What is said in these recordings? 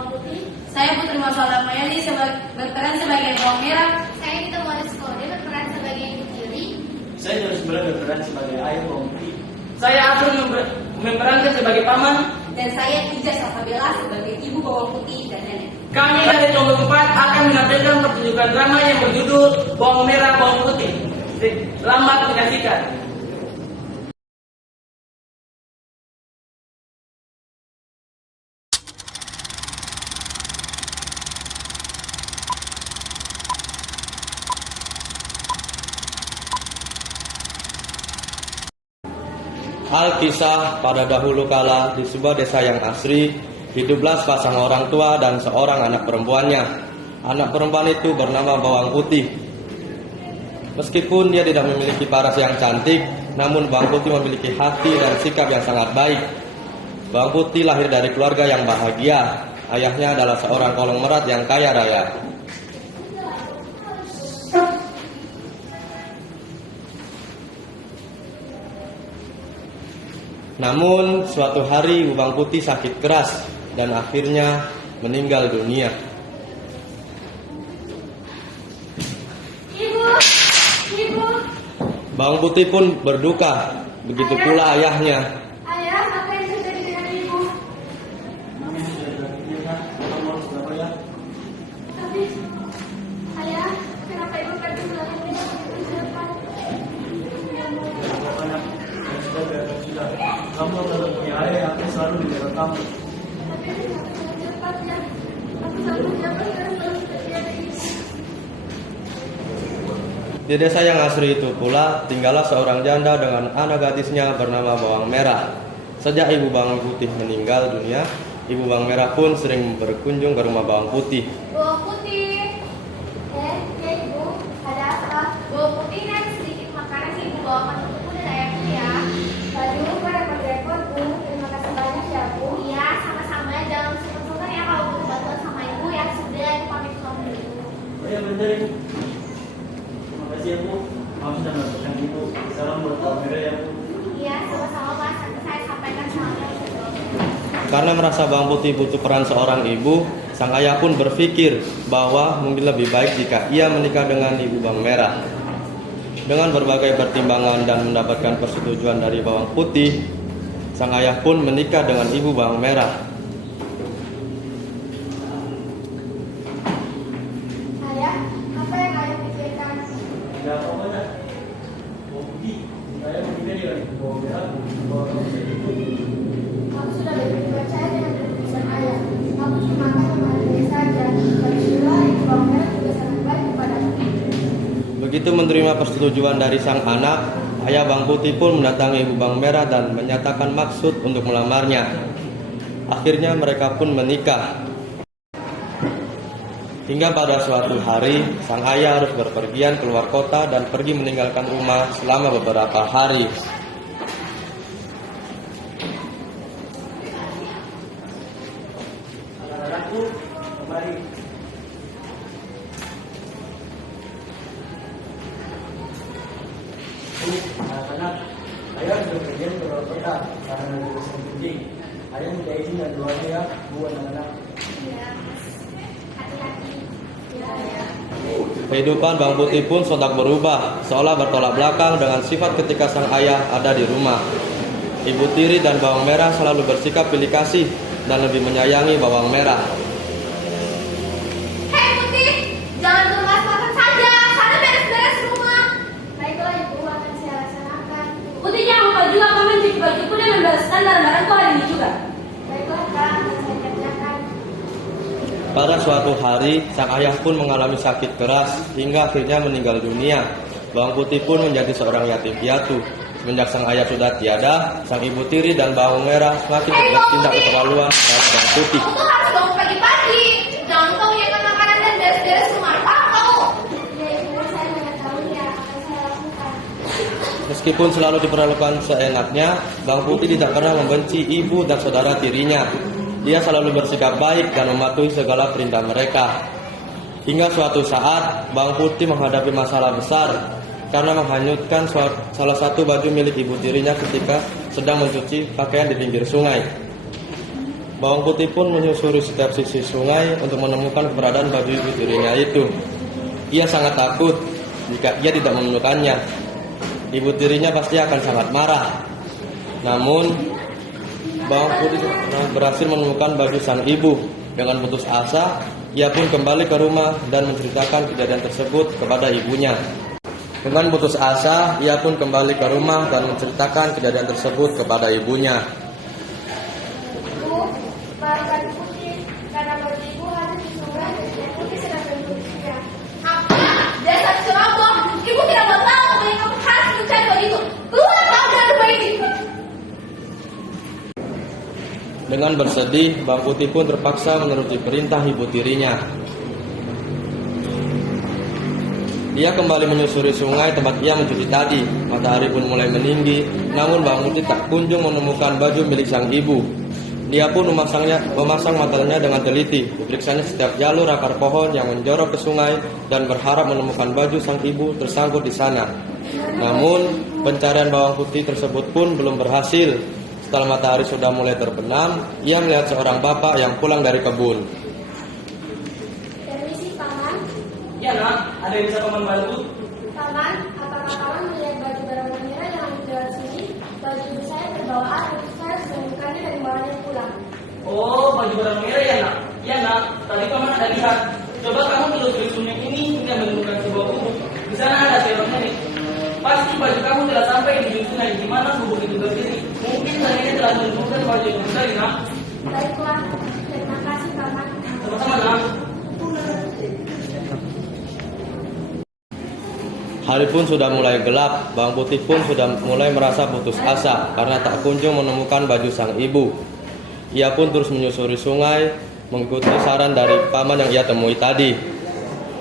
bawang putih. Saya Putri Masalah Mayani berperan sebagai bawang merah. Saya Nita Moris Kode berperan sebagai ibu tiri. Saya Joris Bela berperan sebagai ayah bawang putih. Saya Abdul memerankan sebagai paman. Dan saya Ija Safabela sebagai ibu bawang putih dan nenek. Kami dari Tombol 4 akan menampilkan pertunjukan drama yang berjudul Bawang Merah Bawang Putih. Selamat menyaksikan. Alkisah pada dahulu kala di sebuah desa yang asri, hiduplah sepasang orang tua dan seorang anak perempuannya. Anak perempuan itu bernama Bawang Putih. Meskipun dia tidak memiliki paras yang cantik, namun Bawang Putih memiliki hati dan sikap yang sangat baik. Bawang Putih lahir dari keluarga yang bahagia. Ayahnya adalah seorang konglomerat yang kaya raya. Namun suatu hari Bawang Putih sakit keras dan akhirnya meninggal dunia. Ibu. Bawang Putih pun berduka, begitu pula ayahnya. Ayah, apa yang terjadi dengan ibu? Tapi, ayah, kenapa ibu pergi melalui depan? Kamu adalah punya ayah yang akan selalu menjaga kamu. Tapi dengan cepatnya, aku selalu menjaga dan selalu terjadi. Di desa yang asri itu pula tinggallah seorang janda dengan anak gadisnya bernama Bawang Merah. Sejak ibu Bawang Putih meninggal dunia, ibu Bawang Merah pun sering berkunjung ke rumah Bawang Putih. Bawang putih. Ya ibu, ada apa? Bawang putih dan sedikit makanan sih ibu bawakan untukku dan ayahku ya. Waduh, repot-repot bu. Terima kasih banyak ya bu. Iya, sama-sama. Jangan sungkan-sungkan ya kalau butuh bantuan sama ibu ya. Sudah, ibu pamit pulang dulu. Oh ya benar ibu. Terima kasih ya bu. Maaf sudah melakukan ibu. Salam buat Bawang Merah ya bu. Iya, sama-sama mas. Nanti saya sampaikan semuanya. Karena merasa Bawang Putih butuh peran seorang ibu, sang ayah pun berpikir bahwa mungkin lebih baik jika ia menikah dengan ibu Bawang Merah. Dengan berbagai pertimbangan dan mendapatkan persetujuan dari Bawang Putih, sang ayah pun menikah dengan ibu Bawang Merah. Ayah, apa yang ayah pikirkan? Tidak apa-apa ya. Bawang Putih. Saya menikah dengan Bawang Merah. Bawang Putih. Kamu sudah lebih percaya dengan keputusan ayah. Kamu cuma akan memahami saja. Lagipula ibu Bawang Merah juga sangat baik kepadamu. Begitu menerima persetujuan dari sang anak, ayah Bawang Putih pun mendatangi ibu Bawang Merah dan menyatakan maksud untuk melamarnya. Akhirnya mereka pun menikah. Hingga pada suatu hari, sang ayah harus berpergian keluar kota dan pergi meninggalkan rumah selama beberapa hari. Anak-anakku, kemari. Anak-anak, ayah sudah pergian ke luar kota karena ada urusan penting. Ayah minta izin dan doanya ya, bu anak-anak. Iya, mas. Hati-hati. Ya, ya. Kehidupan Bawang Putih pun sontak berubah, seolah bertolak belakang dengan sifat ketika sang ayah ada di rumah. Ibu tiri dan Bawang Merah selalu bersikap pilih kasih dan lebih menyayangi Bawang Merah. Hei Putih, jangan bermas-masan saja. Sana beres-beres rumah. Baiklah ibu, akan saya laksanakan. Putih jangan lupa juga kau mencuci bajuku dan membereskan barang-barangku hari ini juga. Baiklah kak, akan saya kerjakan. Pada suatu hari, sang ayah pun mengalami sakit keras hingga akhirnya meninggal dunia. Bawang Putih pun menjadi seorang yatim piatu. Semenjak sang ayah sudah tiada, sang ibu tiri dan Bawang Merah semakin bertindak keterlaluan terhadap Bawang Putih. Kamu tuh harus bangun pagi-pagi. Jangan lupa menyiapkan makanan dan beres-beres rumah. Paham kamu? Ya ibu, saya mengetahui ya. Akan saya lakukan. Meskipun selalu diperlakukan seenaknya, Bawang Putih tidak pernah membenci ibu dan saudara tirinya. Dia selalu bersikap baik dan mematuhi segala perintah mereka. Hingga suatu saat, Bawang Putih menghadapi masalah besar karena menghanyutkan salah satu baju milik ibu tirinya ketika sedang mencuci pakaian di pinggir sungai. Bawang putih pun menyusuri setiap sisi sungai untuk menemukan keberadaan baju ibu tirinya itu. Ia sangat takut jika ia tidak menemukannya. Ibu tirinya pasti akan sangat marah. Namun, bawang putih berhasil menemukan baju sang ibu. Dengan putus asa, ia pun kembali ke rumah dan menceritakan kejadian tersebut kepada ibunya. Dengan putus asa, ia pun kembali ke rumah dan menceritakan kejadian tersebut kepada ibunya. Bu, baru baju putih karena baju ibu ada di sungai dan baju putih sedang berfungsinya. Apa? Dasar ceroboh! Ibu tidak mau tahu bahwa kamu harus mencari baju itu. Keluar kamu dari rumah ini! Dengan bersedih, Bawang Putih pun terpaksa menuruti perintah ibu tirinya. Dia kembali menyusuri sungai tempat ia mencuci tadi. Matahari pun mulai meninggi, namun Bawang Putih tak kunjung menemukan baju milik sang ibu. Dia pun memasang matanya dengan teliti, memperiksanya setiap jalur akar pohon yang menjorok ke sungai dan berharap menemukan baju sang ibu tersangkut di sana. Namun, pencarian Bawang Putih tersebut pun belum berhasil. Setelah matahari sudah mulai terbenam, ia melihat seorang bapak yang pulang dari kebun. Permisi, Paman. Ya nak, ada yang bisa paman bantu? Paman, apakah Paman melihat baju berwarna merah yang ada di dalam sini? Baju ibu saya terbawa arus. Saya harus menemukannya dan membawanya pulang. Oh, baju berwarna merah ya nak? Ya nak, tadi paman ada lihat. Coba kamu telusuri sungai ini hingga menemukan sebuah gubuk. Di sana ada teroknya nih. Pasti baju kamu telah sampai di ujung sungai. Di mana gubuk itu berdiri? Mungkin sungai telah menemukan baju yang tadi nak. Baiklah, terima kasih, Paman. Sama-sama nak. Hari pun sudah mulai gelap, Bawang Putih pun sudah mulai merasa putus asa karena tak kunjung menemukan baju sang ibu. Ia pun terus menyusuri sungai, mengikuti saran dari paman yang ia temui tadi.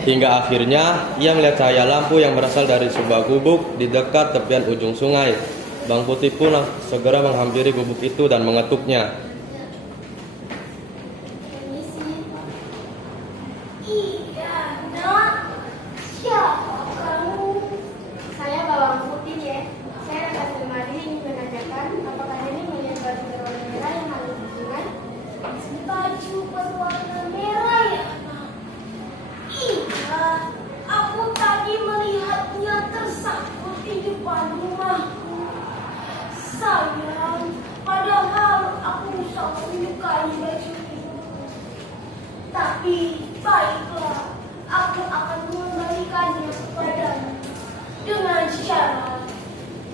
Hingga akhirnya, ia melihat cahaya lampu yang berasal dari sebuah gubuk di dekat tepian ujung sungai. Bawang Putih pun segera menghampiri gubuk itu dan mengetuknya. Permisi. Iya, nak. Siapa kamu? Saya Bawang Putih ya. Saya datang kemari ingin menanyakan apakah ini melihat baju berwarna merah yang ada di sungai? Baju berwarna merah ya, nak? Iya, aku tadi melihatnya tersangkut di depan rumahku. Sayang, padahal aku sangat menyukai baju itu. Tapi baiklah, aku akan mengembalikannya kepadamu dengan syarat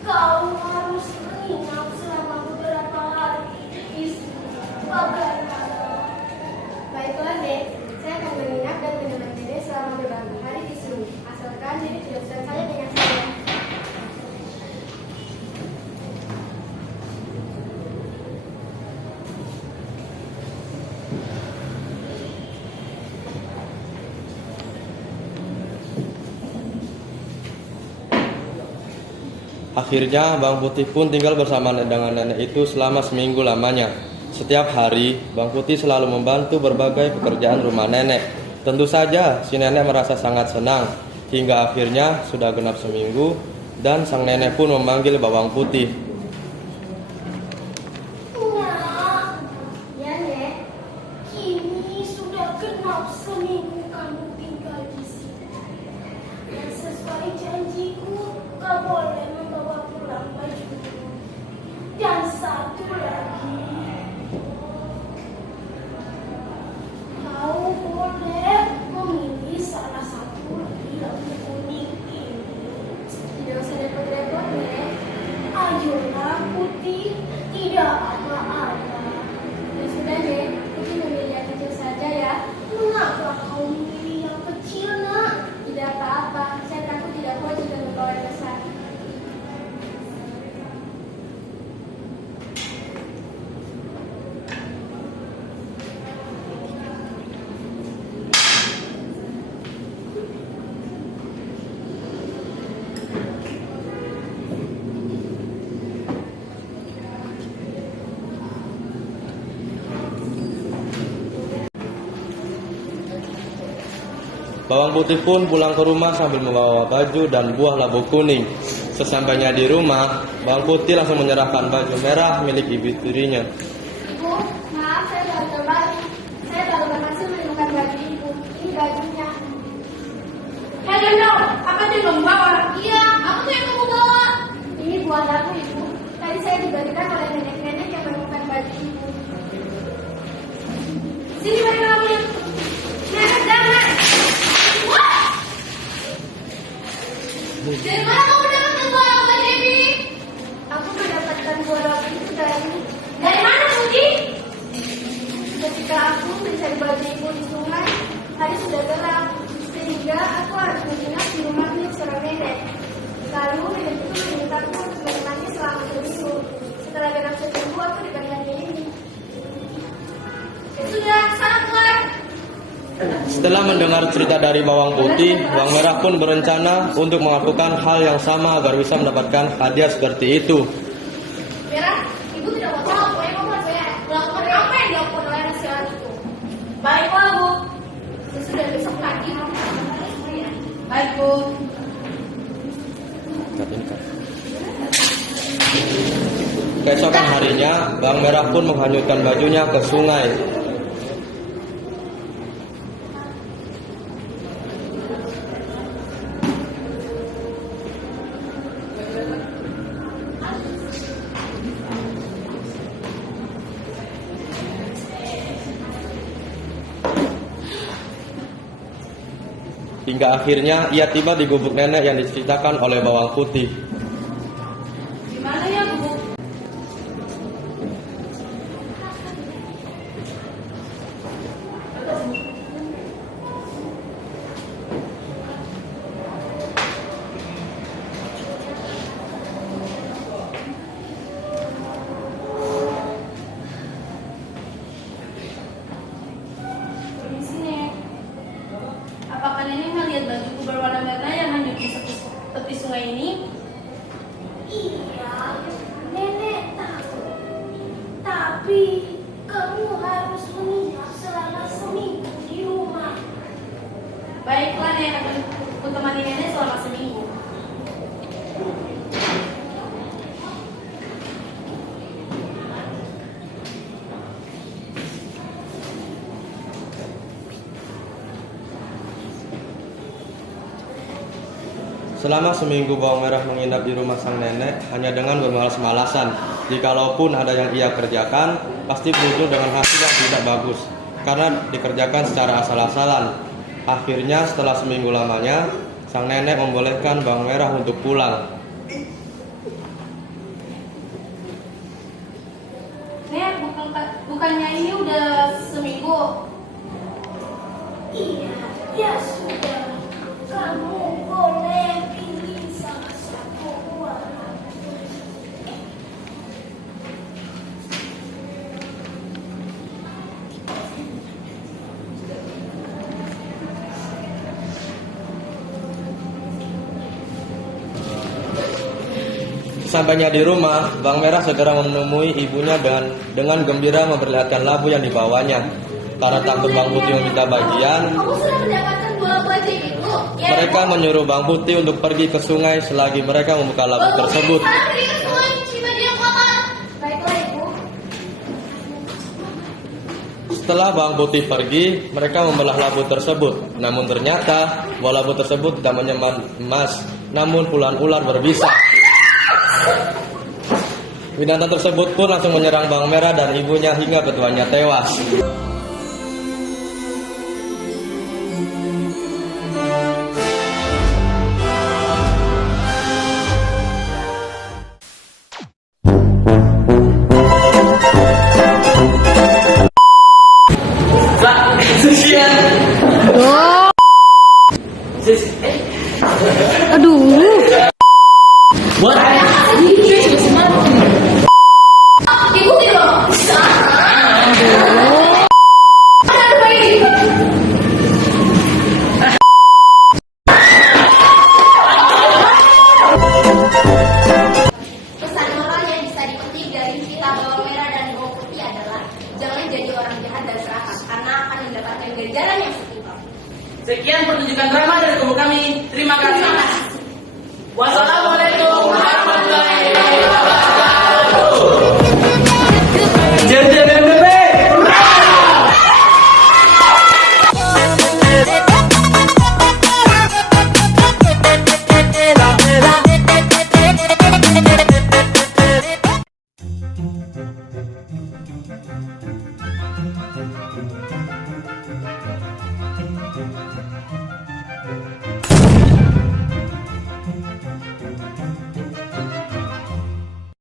kau harus menginap selama beberapa hari di sini. Bagaimana? Baiklah, Dek. Saya akan menginap dan menemani Dek selama beberapa hari di sini. Asalkan Dek tidak usah saya dengan saya. Akhirnya, Bawang Putih pun tinggal bersama dengan nenek itu selama seminggu lamanya. Setiap hari, Bawang Putih selalu membantu berbagai pekerjaan rumah nenek. Tentu saja, si nenek merasa sangat senang. Hingga akhirnya sudah genap seminggu, dan sang nenek pun memanggil Bawang Putih. Nak, ya Nek, kini sudah genap seminggu kamu tinggal di sini. Dan sesuai janjiku, kau boleh membawa pulang bajumu. Dan satu lagi, kau boleh memilih salah satu lampu kuning ini. Tidak usah repot-repot, Nek. Ayolah, Putih, tidak apa-apa. Ya sudah, Nek. Putih memilih yang kecil saja ya. Mengapa kau memilih yang kecil, Nak? Tidak apa-apa. Saya takut tidak kuat jika membawa yang besar. Bawang Putih pun pulang ke rumah sambil membawa baju dan buah labu kuning. Sesampainya di rumah, Bawang Putih langsung menyerahkan baju merah milik ibu tirinya. Ibu, maaf saya di mana kamu yang nenek jangan. Wah! Dari mana kamu mendapatkan bola Mbak Devi? Aku mendapatkan bola itu Dari mana Budi? ketika aku mencari baju ibu di sungai. Hari sudah gelap, sehingga aku harus menginap di rumah milik seorang nenek. Lalu nenek itu memintaku untuk menemani selama seminggu. Setelah genap seminggu, aku diberikannya ini. Ya sudah, sana keluar. Setelah mendengar cerita dari bawang putih, bawang merah pun berencana untuk melakukan hal yang sama agar bisa mendapatkan hadiah seperti itu. Merah, ibu tidak mau tahu pokoknya kamu harus melakukan apa yang dilakukan oleh anak si Alan itu. Baiklah Bu. Ya sudah, besok pagi kamu akan kembali semuanya. Baik Bu. Keesokan harinya, bawang merah pun menghanyutkan bajunya ke sungai. Hingga akhirnya ia tiba di gubuk nenek yang diceritakan oleh bawang putih. Di mana ya Bu? Di sini. Apakah nenek melihat bajuku berwarna merah yang hanyut di tepi sungai ini? Iya, nenek tahu. Tapi kamu harus menginap selama seminggu di rumah. Baiklah nenek akan menemani nenek selama seminggu. Selama seminggu bawang merah menginap di rumah sang nenek hanya dengan bermalas-malasan. Jikalaupun ada yang ia kerjakan, pasti berujung dengan hasil yang tidak bagus karena dikerjakan secara asal-asalan. Akhirnya setelah seminggu lamanya, sang nenek membolehkan bawang merah untuk pulang. Nek, bukannya ini udah seminggu? Iya, ya sudah. Kamu boleh pilih salah satu warna. Sesampainya di rumah, bawang merah segera menemui ibunya dengan gembira memperlihatkan labu yang dibawanya. Karena takut bawang putih meminta bagian, Kamu sudah mendapatkan bola baju itu? Ya, mereka menyuruh bawang putih untuk pergi ke sungai selagi mereka membuka labu tersebut. Sekarang pergi ke sungai, cuci baju yang kotor. Baiklah ibu. Setelah bawang putih pergi, mereka membelah labu tersebut. Namun ternyata bola labu tersebut tidak menyimpan emas, namun puluhan ular berbisa. Binatang tersebut pun langsung menyerang bawang merah dan ibunya hingga keduanya tewas. Ikuti dong. Ada bayi. Pesan moral yang bisa dipetik dari cerita bawang merah dan bawang putih adalah jangan jadi orang jahat dan serakah karena akan mendapatkan ganjaran yang setimpal. Sekian pertunjukan drama dari kubu kami. Terima kasih. Wassalamualaikum.